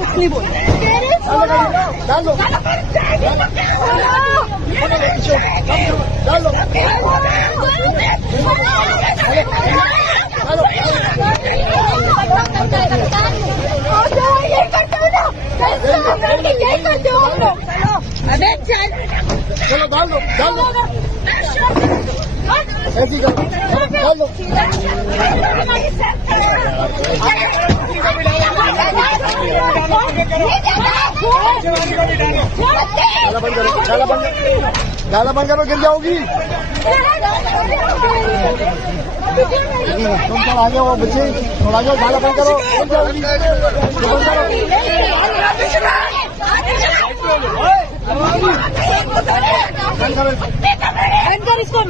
कुछ नहीं बोल चलो डाल दो ऐसी डाल दो डाला बंद करो गिर जाओगी। तुम थोड़ा आगे हो बच्चे, थोड़ा आगे डाला बंद करो गिर जाओगी। बंद करो इसको।